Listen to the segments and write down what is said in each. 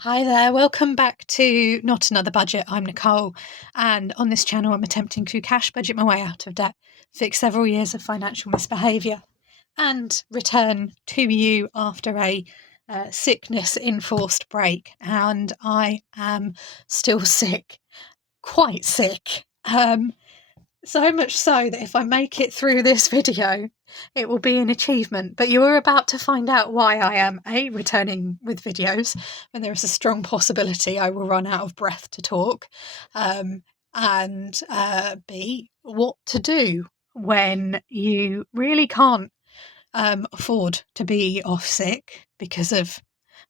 Hi there, welcome back to Not Another Budget. I'm Nicole, and on this channel, I'm attempting to cash budget my way out of debt, fix several years of financial misbehaviour, and return to you after a sickness enforced break. And I am still sick, quite sick. So much so that if I make it through this video, it will be an achievement. But you are about to find out why I am A, returning with videos, when there is a strong possibility I will run out of breath to talk, and B, what to do when you really can't afford to be off sick because of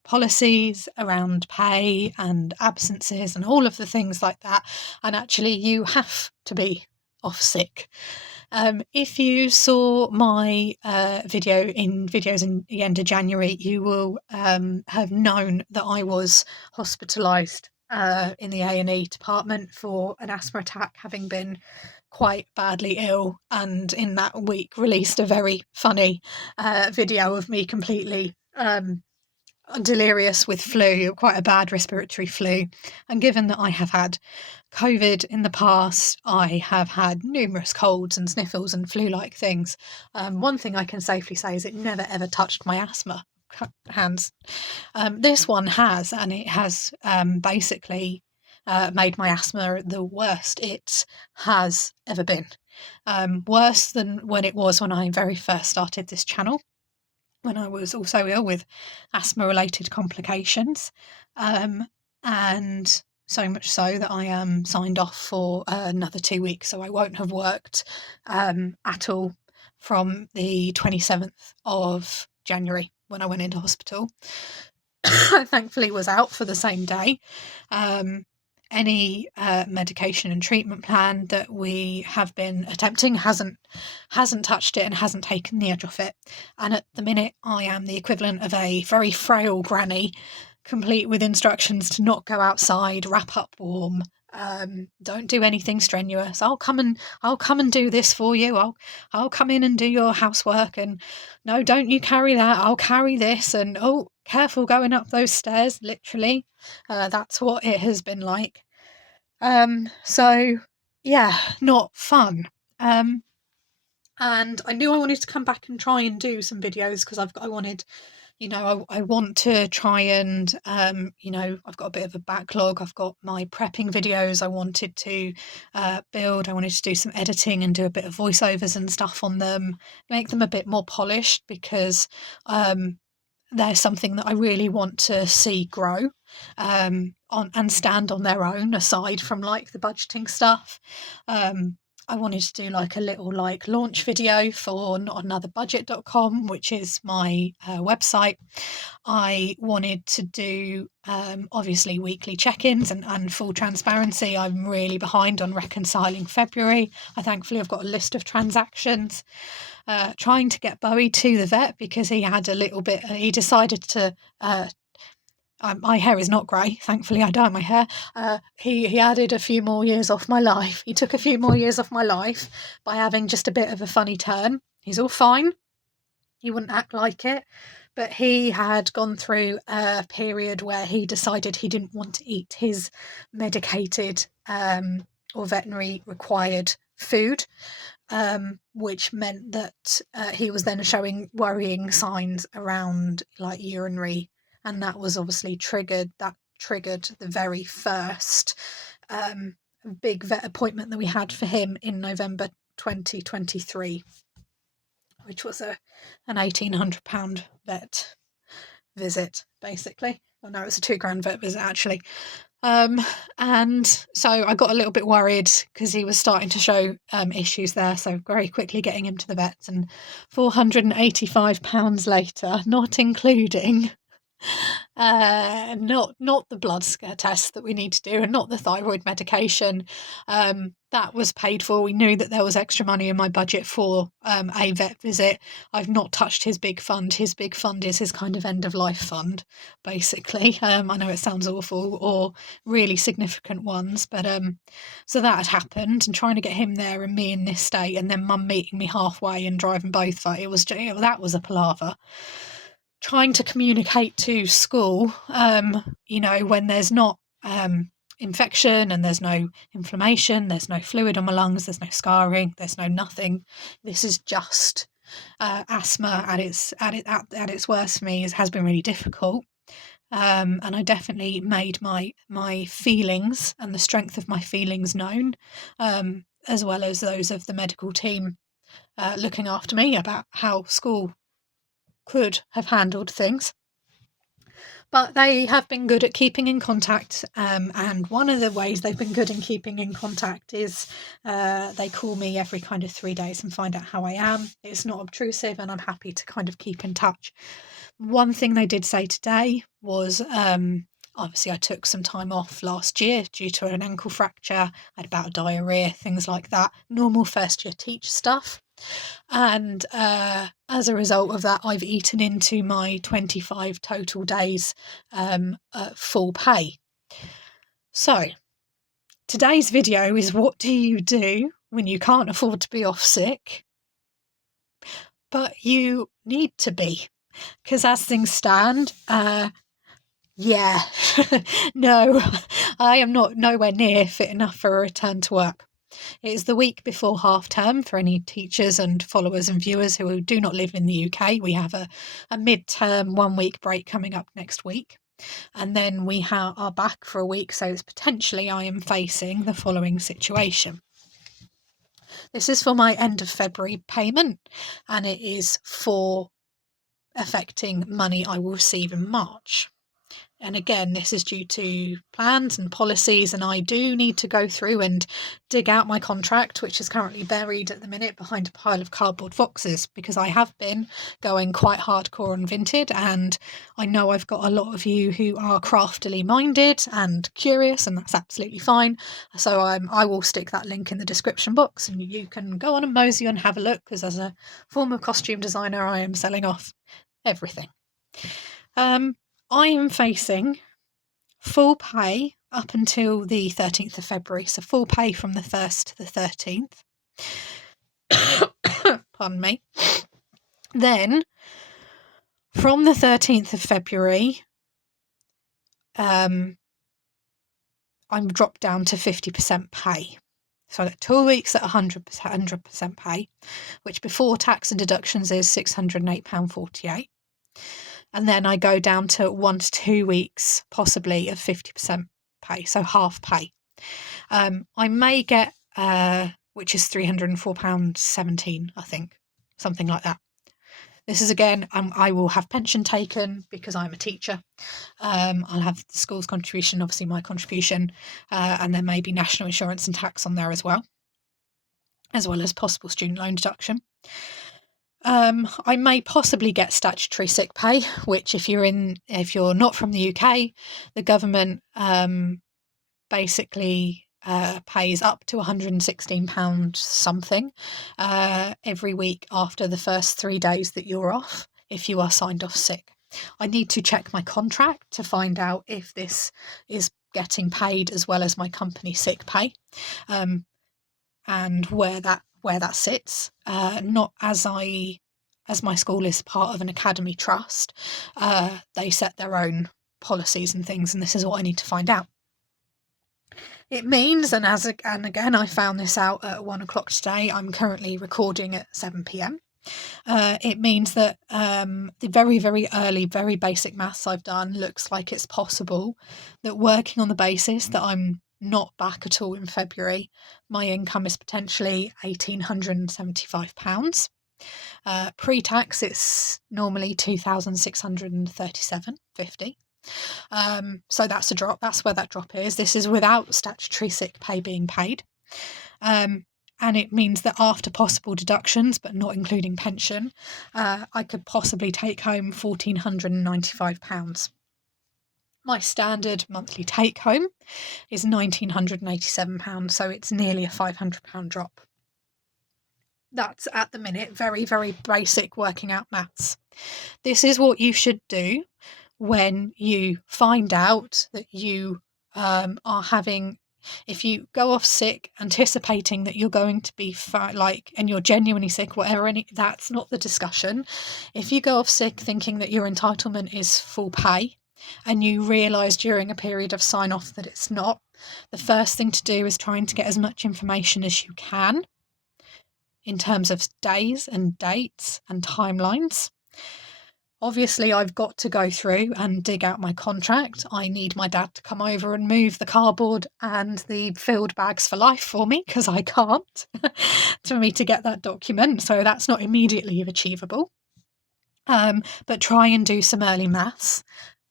policies around pay and absences and all of the things like that, and actually you have to be off sick. If you saw my videos in the end of January, you will have known that I was hospitalised in the A&E department for an asthma attack, having been quite badly ill, and in that week released a very funny video of me completely delirious with flu, quite a bad respiratory flu. And given that I have had COVID in the past, I have had numerous colds and sniffles and flu-like things. One thing I can safely say is it never ever touched my asthma hands. This one has, and it has basically made my asthma the worst it has ever been. Worse than when it was when I very first started this channel, when I was also ill with asthma-related complications, and so much so that I am signed off for another 2 weeks, so I won't have worked at all from the 27th of January when I went into hospital. I thankfully was out for the same day. Any medication and treatment plan that we have been attempting hasn't touched it and hasn't taken the edge off it. And at the minute, I am the equivalent of a very frail granny, complete with instructions to not go outside, wrap up warm, don't do anything strenuous. I'll come and do this for you. I'll come in and do your housework, and no, don't you carry that. I'll carry this, and oh, careful going up those stairs. Literally, that's what it has been like. So yeah, not fun. And I knew I wanted to come back and try and do some videos because I wanted, I want to try and, I've got a bit of a backlog. I've got my prepping videos I wanted to build. I wanted to do some editing and do a bit of voiceovers and stuff on them, make them a bit more polished, because there's something that I really want to see grow on and stand on their own, aside from like the budgeting stuff. I wanted to do like a little like launch video for notanother.budget.com, which is my website. I wanted to do obviously weekly check-ins and full transparency. I'm really behind on reconciling February. Thankfully I've got a list of transactions. Trying to get Bowie to the vet because he had a little bit, he decided to my hair is not grey, thankfully I dye my hair. He added a few more years off my life. He took a few more years off my life by having just a bit of a funny turn. He's all fine. He wouldn't act like it, but he had gone through a period where he decided he didn't want to eat his medicated or veterinary required food, which meant that he was then showing worrying signs around like urinary, and that was obviously triggered the very first big vet appointment that we had for him in November 2023, which was an £1,800 vet visit, basically. Oh no, it was a £2,000 vet visit actually. And so I got a little bit worried because he was starting to show issues there, so very quickly getting him to the vets, and £485 later, not including not the blood test that we need to do, and not the thyroid medication. That was paid for. We knew that there was extra money in my budget for a vet visit. I've not touched his big fund. His big fund is his kind of end of life fund, basically. I know it sounds awful, or really significant ones, but so that had happened, and trying to get him there and me in this state, and then mum meeting me halfway and driving both. That was a palaver. trying to communicate to school, when there's not infection and there's no inflammation, there's no fluid on my lungs, there's no scarring, there's no nothing. This is just asthma at its worst for me. It has been really difficult. And I definitely made my feelings and the strength of my feelings known, as well as those of the medical team looking after me, about how school could have handled things. But they have been good at keeping in contact, and one of the ways they've been good in keeping in contact is they call me every kind of 3 days and find out how I am. It's not obtrusive, and I'm happy to kind of keep in touch. One thing they did say today was, obviously I took some time off last year due to an ankle fracture. I had a bout of diarrhea, things like that, normal first year teacher stuff. And as a result of that, I've eaten into my 25 total days at full pay. So today's video is, what do you do when you can't afford to be off sick, but you need to be? Because as things stand, yeah, no, I am nowhere near fit enough for a return to work. It is the week before half term for any teachers and followers and viewers who do not live in the UK. We have a mid-term 1 week break coming up next week. And then we are back for a week. So it's potentially I am facing the following situation. This is for my end of February payment, and it is for affecting money I will receive in March. And again, this is due to plans and policies, and I do need to go through and dig out my contract, which is currently buried at the minute behind a pile of cardboard boxes, because I have been going quite hardcore on Vinted, and I know I've got a lot of you who are craftily minded and curious, and that's absolutely fine. So I will stick that link in the description box, and you can go on and mosey and have a look, because as a former costume designer, I am selling off everything. I am facing full pay up until the 13th of February, so full pay from the 1st to the 13th. Pardon me. Then, from the 13th of February, I'm dropped down to 50% pay. So I get 2 weeks at 100% pay, which before tax and deductions is £608.48. And then I go down to 1 to 2 weeks, possibly, of 50% pay, so half pay. I may get, which is £304.17, I think, something like that. This is, again, I will have pension taken because I'm a teacher. I'll have the school's contribution, obviously my contribution, and there may be national insurance and tax on there as well as possible student loan deduction. I may possibly get statutory sick pay, which if you're not from the UK, the government basically pays up to £116 something every week after the first 3 days that you're off, if you are signed off sick. I need to check my contract to find out if this is getting paid as well as my company sick pay, and where that sits. Not as my school is part of an academy trust, they set their own policies and things, and this is what I need to find out. It means, and again, I found this out at 1 o'clock today. I'm currently recording at 7 p.m. It means that the very, very early, very basic maths I've done looks like it's possible that, working on the basis that I'm not back at all in February, my income is potentially £1,875. Pre-tax, it's normally £2,637.50. So that's a drop. That's where that drop is. This is without statutory sick pay being paid. And it means that after possible deductions, but not including pension, I could possibly take home £1,495. My standard monthly take home is £1,987, so it's nearly a £500 drop. That's, at the minute, very, very basic working out maths. This is what you should do when you find out that you are having If you go off sick anticipating that you're going to be and you're genuinely sick, whatever, that's not the discussion. If you go off sick thinking that your entitlement is full pay and you realise during a period of sign off that it's not, the first thing to do is trying to get as much information as you can in terms of days and dates and timelines. Obviously, I've got to go through and dig out my contract. I need my dad to come over and move the cardboard and the filled bags for life for me, because I can't, for me to get that document. So that's not immediately achievable. But try and do some early maths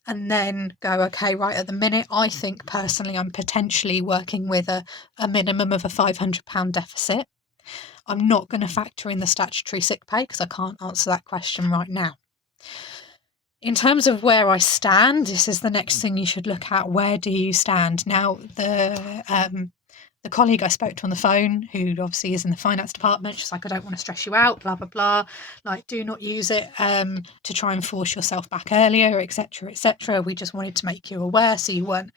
and then go, okay, right, at the minute, I think personally I'm potentially working with a minimum of a £500 deficit. I'm not going to factor in the statutory sick pay because I can't answer that question right now. In terms of where I stand, this is the next thing you should look at. Where do you stand? Now, the colleague I spoke to on the phone, who obviously is in the finance department, she's like, I don't want to stress you out, blah, blah, blah. Like, do not use it to try and force yourself back earlier, etc., etc. We just wanted to make you aware so you weren't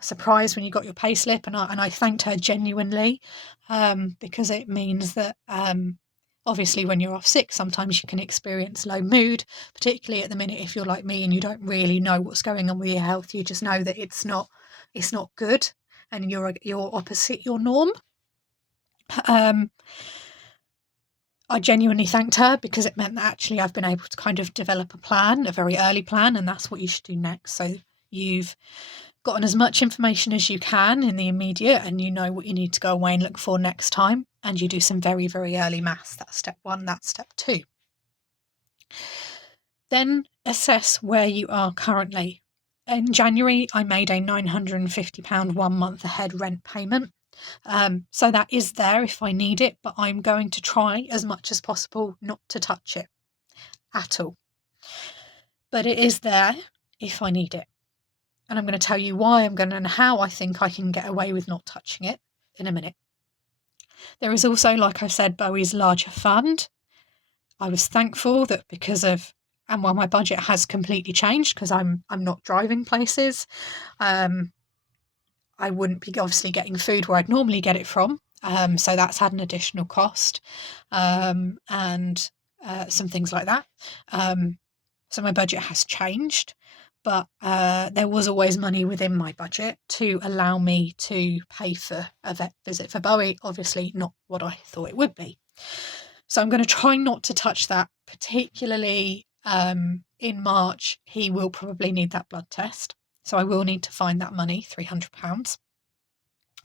surprised when you got your payslip. And I thanked her genuinely because it means that obviously when you're off sick, sometimes you can experience low mood, particularly at the minute if you're like me and you don't really know what's going on with your health. You just know that it's not good and you're opposite your norm. I genuinely thanked her because it meant that actually I've been able to kind of develop a plan, a very early plan, and that's what you should do next. So you've gotten as much information as you can in the immediate and you know what you need to go away and look for next time, and you do some very, very early maths. That's step 1, that's step 2. Then assess where you are currently. In January, I made a £950 1 month ahead rent payment. So that is there if I need it, but I'm going to try as much as possible not to touch it at all. But it is there if I need it. And I'm going to tell you why and how I think I can get away with not touching it in a minute. There is also, like I said, Bowie's larger fund. I was thankful that because of, and while my budget has completely changed because I'm not driving places, I wouldn't be obviously getting food where I'd normally get it from. So that's had an additional cost and some things like that. So my budget has changed, but there was always money within my budget to allow me to pay for a vet visit for Bowie. Obviously not what I thought it would be. So I'm going to try not to touch that, particularly in March. He will probably need that blood test. So I will need to find that money, £300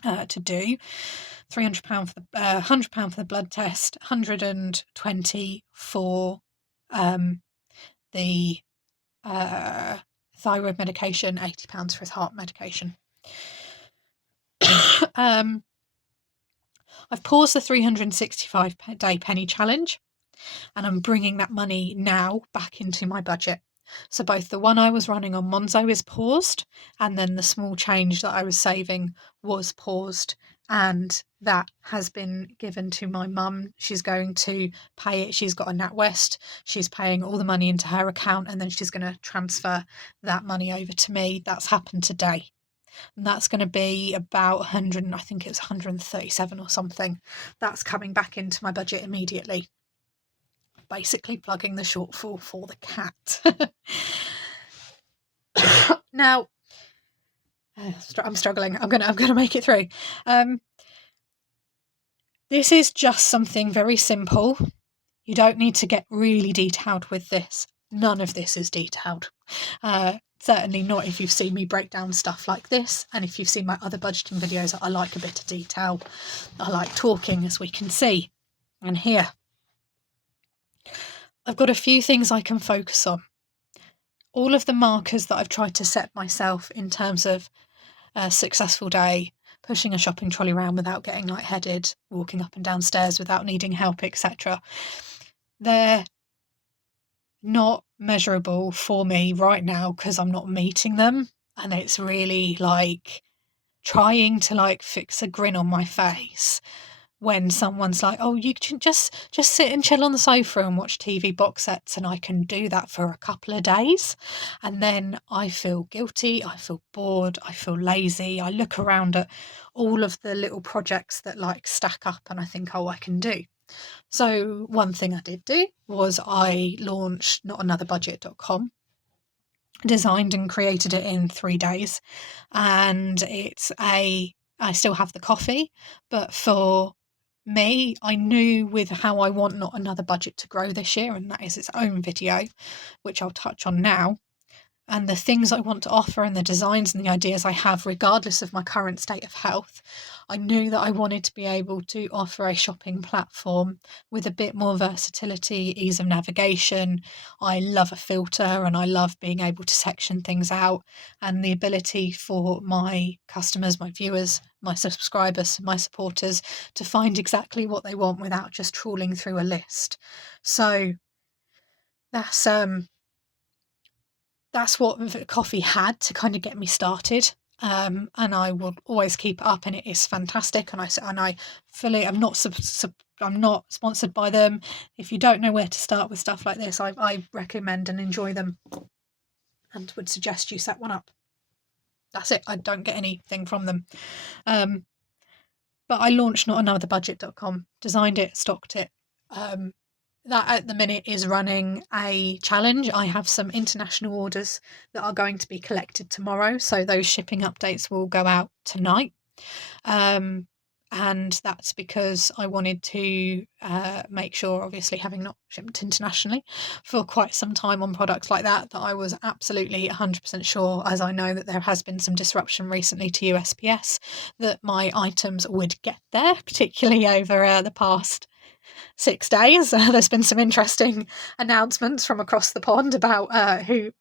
to do. £300 for the £100 for the blood test, £120 for the thyroid medication, £80 for his heart medication. I've paused the 365-day penny challenge, and I'm bringing that money now back into my budget. So both the one I was running on Monzo is paused, and then the small change that I was saving was paused, and that has been given to my mum. She's going to pay it. She's got a NatWest. She's paying all the money into her account, and then she's going to transfer that money over to me. That's happened today. And that's going to be about 100, I think it was 137 or something. That's coming back into my budget immediately. Basically plugging the shortfall for the cat. Now, I'm struggling. I'm gonna make it through. This is just something very simple. You don't need to get really detailed with this. None of this is detailed. Certainly not if you've seen me break down stuff like this, and if you've seen my other budgeting videos. I like a bit of detail. I like talking, as we can see and hear. I've got a few things I can focus on. All of the markers that I've tried to set myself in terms of a successful day, pushing a shopping trolley around without getting lightheaded, walking up and down stairs without needing help, etc. They're not measurable for me right now because I'm not meeting them, and it's really like trying to like fix a grin on my face when someone's like, oh, you can just sit and chill on the sofa and watch TV box sets, and I can do that for a couple of days, and then I feel guilty, I feel bored, I feel lazy. I look around at all of the little projects that like stack up and I think, oh, I can do. So one thing I did do was I launched notanother.budget.com, designed and created it in 3 days, and I still have the coffee, but for me, I knew with how I want Not Another Budget to grow this year, and that is its own video, which I'll touch on now, and the things I want to offer and the designs and the ideas I have, regardless of my current state of health, I knew that I wanted to be able to offer a shopping platform with a bit more versatility, ease of navigation. I love a filter and I love being able to section things out, and the ability for my customers, my viewers, my subscribers, my supporters to find exactly what they want without just trawling through a list. So that's what coffee had to kind of get me started. And I will always keep it up, and it is fantastic. And I fully, I'm not sponsored by them. If you don't know where to start with stuff like this, I recommend and enjoy them, and would suggest you set one up. That's it. I don't get anything from them. But I launched notanother.budget.com, designed it, stocked it. That at the minute is running a challenge. I have some international orders that are going to be collected tomorrow, so those shipping updates will go out tonight. And that's because I wanted to make sure, obviously having not shipped internationally for quite some time on products like that I was absolutely 100% sure, as I know that there has been some disruption recently to USPS, that my items would get there, particularly over the past 6 days. There's been some interesting announcements from across the pond about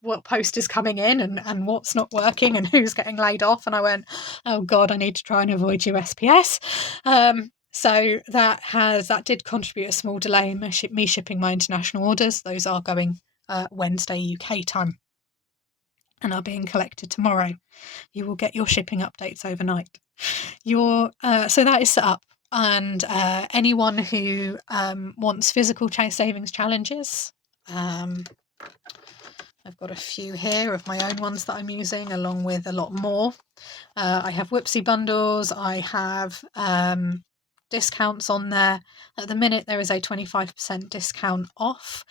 what post is coming in and what's not working and who's getting laid off. And I went, oh God, I need to try and avoid USPS. So that did contribute a small delay in me shipping my international orders. Those are going Wednesday UK time and are being collected tomorrow. You will get your shipping updates overnight. So that is set up. And anyone who wants physical savings challenges, I've got a few here of my own ones that I'm using, along with a lot more. I have Whipsy bundles. I have discounts on there. At the minute, there is a 25% discount off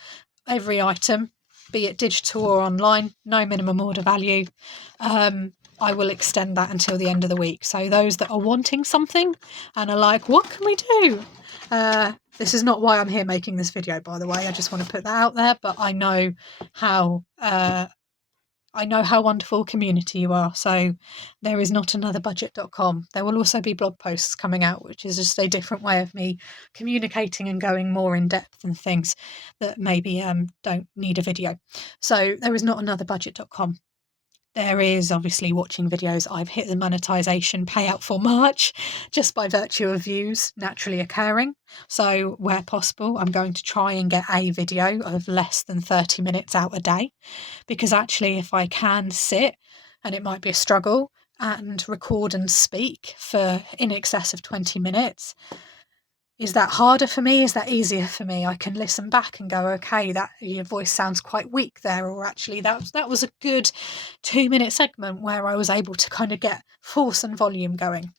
every item, be it digital or online, no minimum order value. I will extend that until the end of the week. So those that are wanting something and are like, what can we do? This is not why I'm here making this video, by the way. I just want to put that out there, but I know how wonderful community you are. So there is notanother.budget.com. There will also be blog posts coming out, which is just a different way of me communicating and going more in depth and things that maybe don't need a video. So there is notanother.budget.com. There is obviously watching videos. I've hit the monetization payout for March just by virtue of views naturally occurring. So where possible, I'm going to try and get a video of less than 30 minutes out a day, because actually if I can sit, and it might be a struggle, and record and speak for in excess of 20 minutes, is that harder for me? Is that easier for me? I can listen back and go, okay, that your voice sounds quite weak there, or actually that was a good 2-minute segment where I was able to kind of get force and volume going.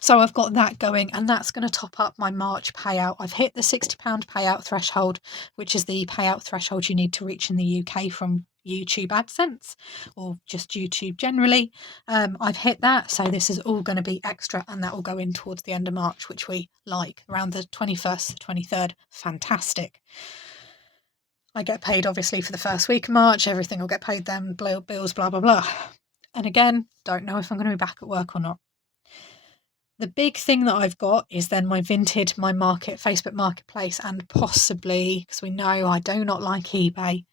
So I've got that going, and that's going to top up my March payout. I've hit the £60 payout threshold, which is the payout threshold you need to reach in the UK from YouTube AdSense, or just YouTube generally. I've hit that, so this is all going to be extra, and that will go in towards the end of March, which we like, around the 21st, the 23rd. Fantastic. I get paid obviously for the first week of March. Everything will get paid then, bills, blah blah blah. And again, don't know if I'm going to be back at work or not. The big thing that I've got is then my Vinted, my Facebook marketplace, and possibly, because we know I do not like eBay.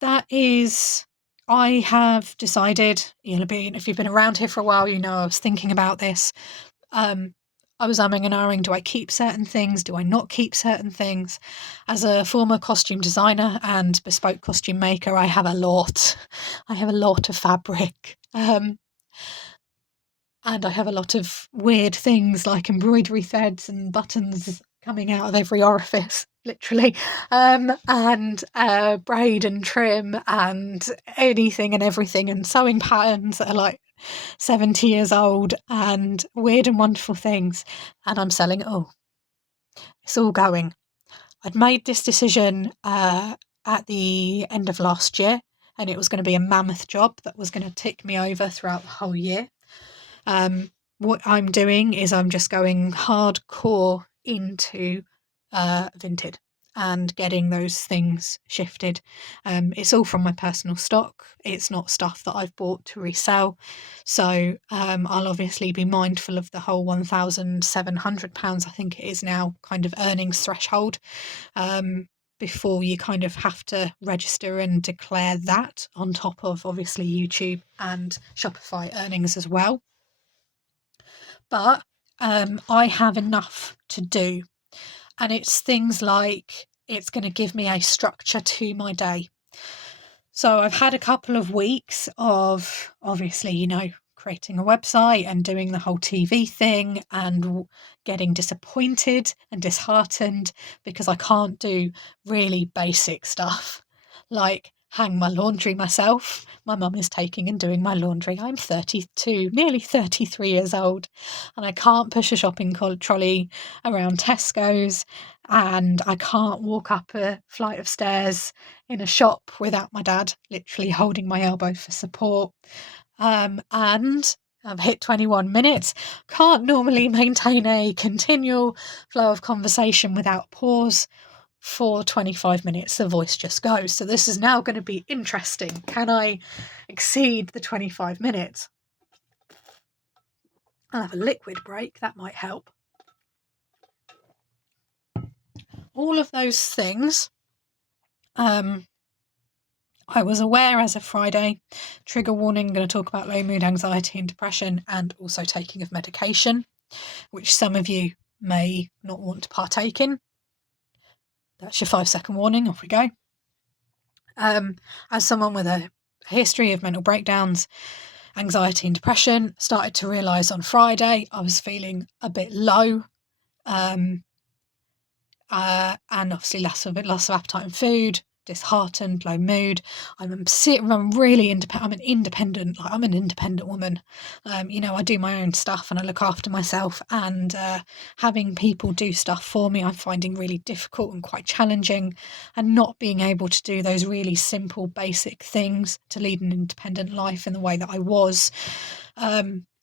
That is, I have decided, if you've been around here for a while, you know I was thinking about this. I was umming and ahhing, do I keep certain things? Do I not keep certain things? As a former costume designer and bespoke costume maker, I have a lot of fabric. and I have a lot of weird things like embroidery threads and buttons coming out of every orifice, literally, and braid and trim and anything and everything, and sewing patterns that are like 70 years old, and weird and wonderful things, and I'm selling it all. It's all going. I'd made this decision at the end of last year, and it was going to be a mammoth job that was going to tick me over throughout the whole year. What I'm doing is I'm just going hardcore into Vinted and getting those things shifted. It's all from my personal stock. It's not stuff that I've bought to resell. So I'll obviously be mindful of the whole £1,700, I think it is now, kind of earnings threshold, before you kind of have to register and declare that, on top of obviously YouTube and Shopify earnings as well. But I have enough to do, and it's things like it's going to give me a structure to my day. So I've had a couple of weeks of obviously, creating a website and doing the whole TV thing, and getting disappointed and disheartened because I can't do really basic stuff like hang my laundry myself. My mum is taking and doing my laundry. I'm 32, nearly 33 years old, and I can't push a shopping trolley around Tesco's, and I can't walk up a flight of stairs in a shop without my dad literally holding my elbow for support. And I've hit 21 minutes. Can't normally maintain a continual flow of conversation without pause. For 25 minutes, the voice just goes. So this is now going to be interesting. Can I exceed the 25 minutes? I'll have a liquid break. That might help. All of those things. I was aware as of Friday. Trigger warning, I'm going to talk about low mood, anxiety and depression, and also taking of medication, which some of you may not want to partake in. That's your 5-second warning. Off we go. As someone with a history of mental breakdowns, anxiety and depression, started to realise on Friday I was feeling a bit low, and obviously loss of appetite and food, disheartened, low mood. I'm really independent. I'm an independent woman. I do my own stuff and I look after myself, and having people do stuff for me I'm finding really difficult and quite challenging, and not being able to do those really simple basic things to lead an independent life in the way that I was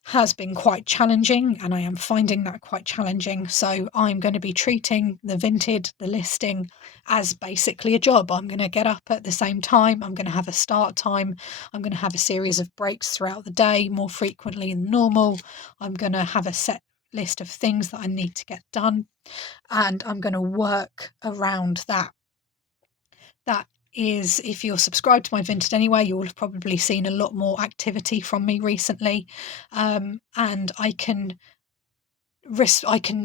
has been quite challenging, and I am finding that quite challenging. So I'm going to be treating the Vinted, the listing, as basically a job. I'm going to get up at the same time. I'm going to have a start time. I'm going to have a series of breaks throughout the day, more frequently than normal. I'm going to have a set list of things that I need to get done, and I'm going to work around that. That is, if you're subscribed to my Vinted anyway, you'll have probably seen a lot more activity from me recently, and I can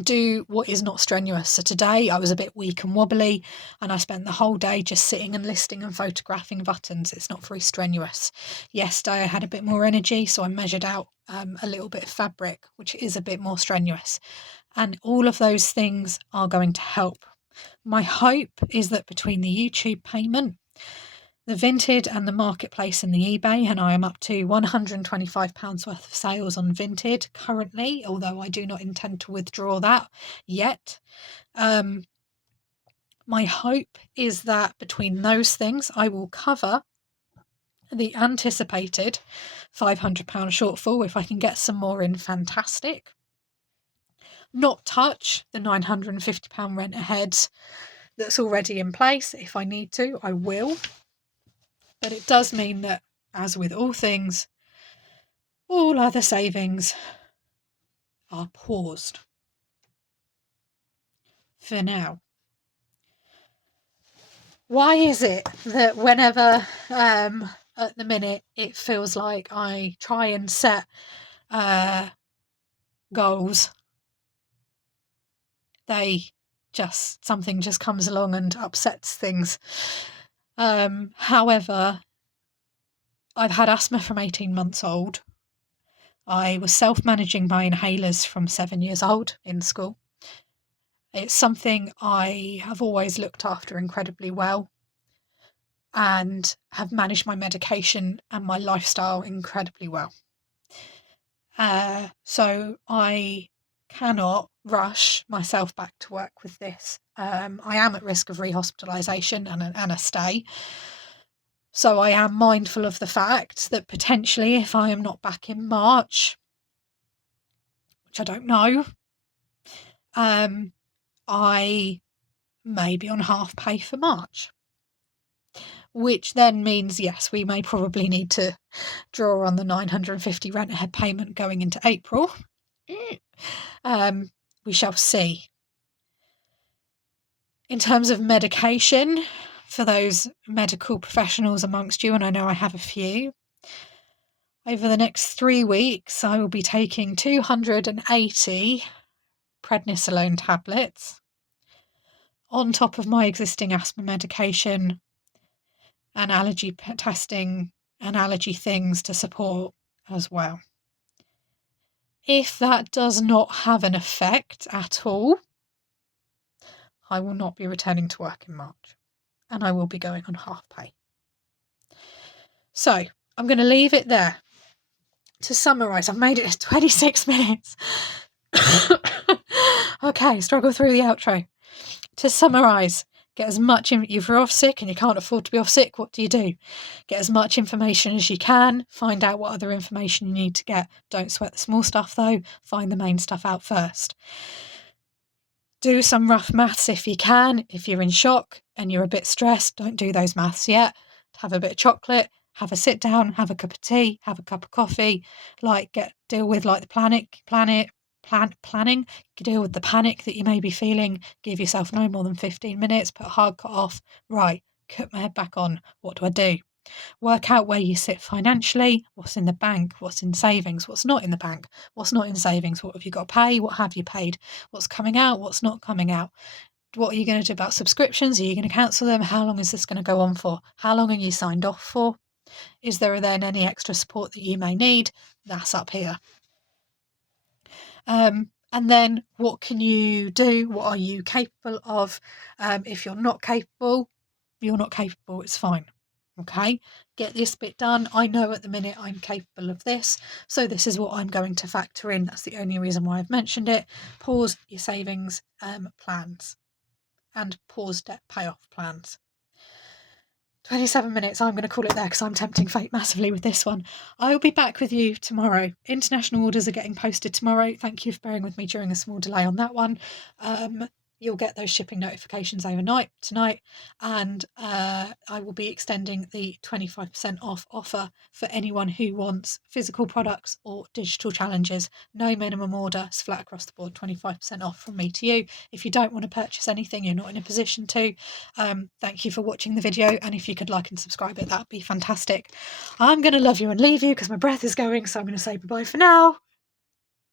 do what is not strenuous. So today I was a bit weak and wobbly, and I spent the whole day just sitting and listing and photographing buttons. It's not very strenuous. Yesterday I had a bit more energy, so I measured out a little bit of fabric, which is a bit more strenuous, and all of those things are going to help. My hope is that between the YouTube payment, the Vinted and the marketplace and the eBay, and I am up to £125 worth of sales on Vinted currently, although I do not intend to withdraw that yet. My hope is that between those things I will cover the anticipated £500 shortfall. If I can get some more in, fantastic. Not touch the £950 rent ahead that's already in place. If I need to, I will. But it does mean that, as with all things, all other savings are paused for now. Why is it that whenever at the minute it feels like I try and set goals, something just comes along and upsets things? However, I've had asthma from 18 months old. I was self-managing my inhalers from 7 years old in school. It's something I have always looked after incredibly well, and have managed my medication and my lifestyle incredibly well. So I cannot rush myself back to work with this. I am at risk of rehospitalisation and a stay. So I am mindful of the fact that potentially if I am not back in March, which I don't know, I may be on half pay for March. Which then means, yes, we may probably need to draw on the £950 rent ahead payment going into April. We shall see. In terms of medication, for those medical professionals amongst you, and I know I have a few, over the next 3 weeks, I will be taking 280 prednisolone tablets on top of my existing asthma medication and allergy testing and allergy things to support as well. If that does not have an effect at all, I will not be returning to work in March, and I will be going on half pay. So I'm going to leave it there. To summarise, I've made it 26 minutes. Okay, struggle through the outro. To summarise, get as much if you're off sick and you can't afford to be off sick, what do? Get as much information as you can. Find out what other information you need to get. Don't sweat the small stuff though. Find the main stuff out first. Do some rough maths if you can. If you're in shock and you're a bit stressed, don't do those maths yet. Have a bit of chocolate, have a sit down, have a cup of tea, have a cup of coffee, deal with the planning, deal with the panic that you may be feeling. Give yourself no more than 15 minutes, put a hard cut off. Right, cut my head back on. What do I do? Work out where you sit financially, what's in the bank, what's in savings, what's not in the bank, what's not in savings, what have you got to pay, what have you paid, what's coming out, what's not coming out. What are you going to do about subscriptions? Are you going to cancel them? How long is this going to go on for? How long are you signed off for? Is there then any extra support that you may need? That's up here. And then what can you do? What are you capable of? If you're not capable, it's fine. Okay, get this bit done. I know at the minute I'm capable of this, so this is what I'm going to factor in. That's the only reason why I've mentioned it. Pause your savings plans and pause debt payoff plans. 27 minutes, I'm going to call it there because I'm tempting fate massively with this one. I will be back with you tomorrow. International orders are getting posted tomorrow. Thank you for bearing with me during a small delay on that one. You'll get those shipping notifications overnight tonight, and I will be extending the 25% off offer for anyone who wants physical products or digital challenges. No minimum order, it's flat across the board, 25% off from me to you. If you don't want to purchase anything, you're not in a position to. Thank you for watching the video, and if you could like and subscribe it, that'd be fantastic. I'm going to love you and leave you because my breath is going, so I'm going to say bye-bye for now.